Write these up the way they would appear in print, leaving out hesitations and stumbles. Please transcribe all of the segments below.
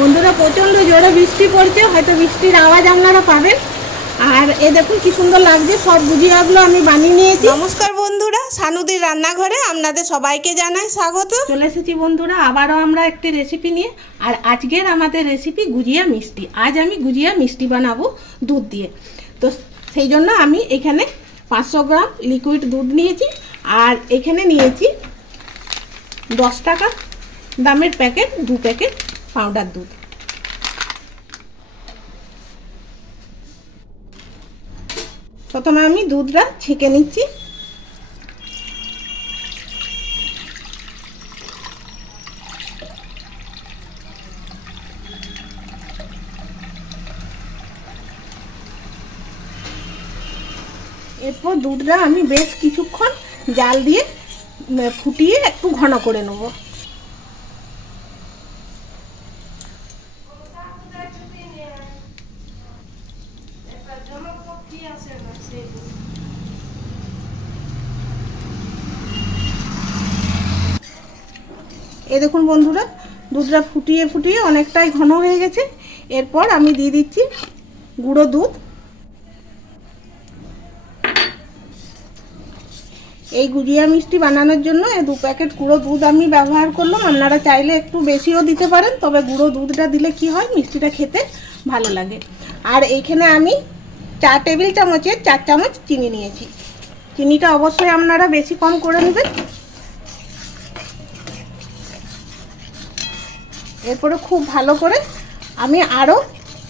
বন্ধুরা প্রচন্ড জোরে বৃষ্টি পড়ছে, হয়তো বৃষ্টির আওয়াজ আপনারা পাবেন। আর এই দেখুন কি সুন্দর লাগছে, সব গুজিয়াগুলো আমি বানিয়ে নিয়েছি। নমস্কার বন্ধুরা, সানুদির রান্নাঘরে আপনাদের সবাইকে জানাই স্বাগত। চলে এসেছি বন্ধুরা আবারও আমরা একটি রেসিপি নিয়ে। আর আজকের আমাদের রেসিপি গুজিয়া মিষ্টি। আজ আমি গুজিয়া মিষ্টি বানাবো দুধ দিয়ে। তো সেই জন্য আমি এখানে 500 গ্রাম লিকুইড দুধ নিয়েছি। আর এখানে নিয়েছি 10 টাকা দামের প্যাকেট, 2 প্যাকেট পাউডার দুধ। প্রথমে আমি দুধটা ছেঁকে নিচ্ছি। এরপর দুধটা আমি বেশ কিছুক্ষণ জাল দিয়ে ফুটিয়ে একটু ঘন করে নেব। এই দেখুন বন্ধুরা, দুধটা ফুটিয়ে ফুটিয়ে অনেকটাই ঘন হয়ে গেছে। এরপর আমি দিয়ে দিচ্ছি গুঁড়ো দুধ। এই গুজিয়া মিষ্টি বানানোর জন্য এই 2 প্যাকেট গুঁড়ো দুধ আমি ব্যবহার করলাম। আপনারা চাইলে একটু বেশিও দিতে পারেন, তবে গুঁড়ো দুধটা দিলে কি হয়, মিষ্টিটা খেতে ভালো লাগে। আর এইখানে আমি 4 টেবিল চামচের 4 চামচ চিনি নিয়েছি। চিনিটা অবশ্যই আপনারা বেশি কম করে নেবেন। এরপরে খুব ভালো করে আমি আরও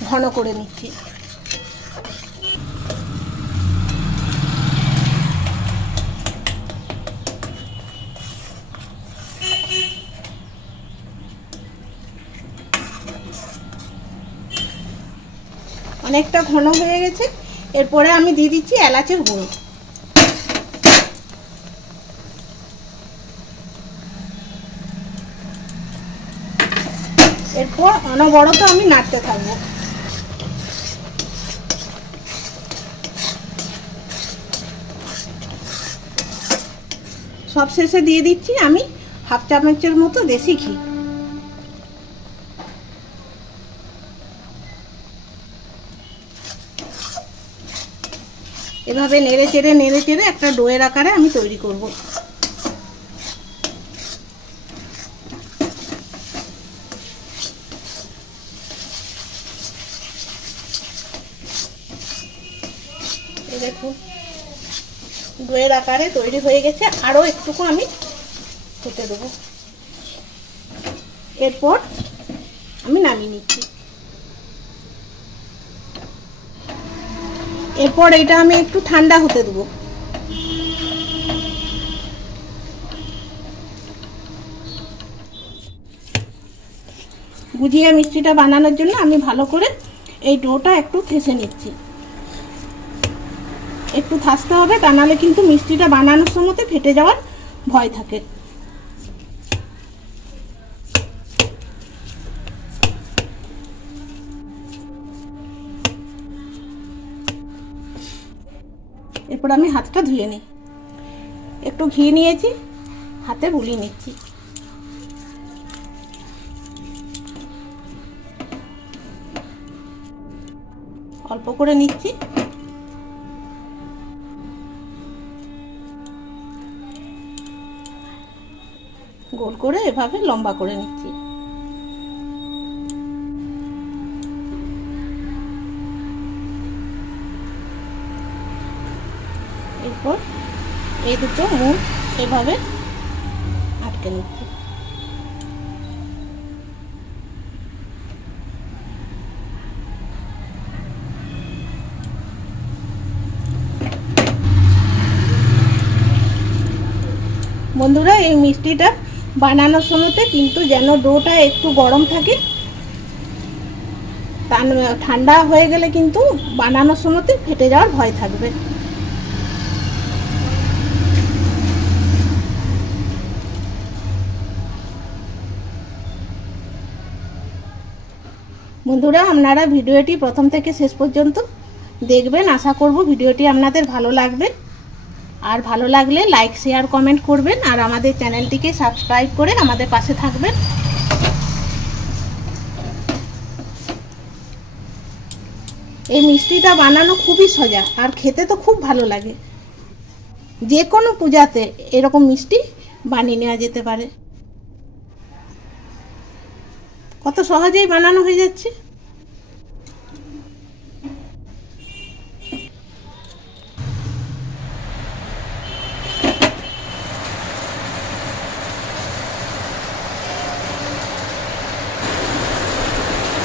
ঘন করে নিচ্ছি। অনেকটা ঘন হয়ে গেছে। এরপরে আমি দিয়ে দিচ্ছি এলাচের গুঁড়ো। এরপর অনবরত আমি নাড়তে থাকবো। সবশেষে দিয়ে দিচ্ছি আমি 1/2 চামচের মতো দেশি ঘি। এভাবে নেড়ে চেড়ে একটা ডোয়ের আকারে আমি তৈরি করব। দেখুন ডোয়ের আকারে তৈরি হয়ে গেছে। আরও একটুকু আমি হতে দেবো। এরপর আমি নামিয়ে নিচ্ছি। এরপর এটা আমি একটু ঠান্ডা হতে দেবো। গুজিয়া মিষ্টিটা বানানোর জন্য আমি ভালো করে এই ডোটা একটু থেসে নিচ্ছি। একটু থাসতে হবে, তা নাহলে কিন্তু মিষ্টিটা বানানোর সময় ফেটে যাওয়ার ভয় থাকে। এরপর আমি হাতটা ধুয়ে নিই। একটু ঘি নিয়েছি, হাতে বুলিয়ে নিচ্ছি। অল্প করে নিচ্ছি। গোল করে এভাবে লম্বা করে নিচ্ছি। এরপর এই দুটো মুখ এভাবে আটকে নিচ্ছি। বন্ধুরা, এই মিষ্টিটা বানানোর সময় কিন্তু যেন ডোটা একটু গরম থাকে, ঠান্ডা হয়ে গেলে কিন্তু বানানোর সময় ফেটে যাওয়ার ভয় থাকবে। বন্ধুরা, আপনারা ভিডিওটি প্রথম থেকে শেষ পর্যন্ত দেখবেন। আশা করব ভিডিওটি আপনাদের ভালো লাগবে। আর ভালো লাগলে লাইক শেয়ার কমেন্ট করবেন। আর আমাদের চ্যানেলটিকে সাবস্ক্রাইব করে আমাদের পাশে থাকবেন। এই মিষ্টিটা বানানো খুবই সোজা আর খেতে তো খুব ভালো লাগে। যে কোনো পূজাতে এরকম মিষ্টি বানিয়ে নেওয়া যেতে পারে। কত সহজেই বানানো হয়ে যাচ্ছে।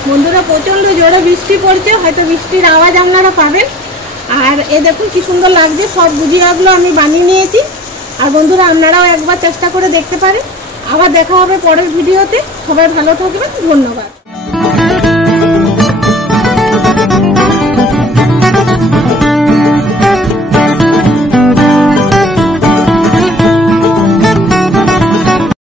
বন্ধুরা, প্রচণ্ড জোরে বৃষ্টি পড়ছে, হয়তো বৃষ্টির আওয়াজ আপনারা পাবেন। আর এ দেখুন কি সুন্দর লাগছে, সব গুজিয়াগুলো আমি বানিয়ে নিয়েছি। আর বন্ধুরা, আপনারাও একবার চেষ্টা করে দেখতে পারেন। আবার দেখা হবে পরের ভিডিওতে। সবাই ভালো থাকবেন, ধন্যবাদ।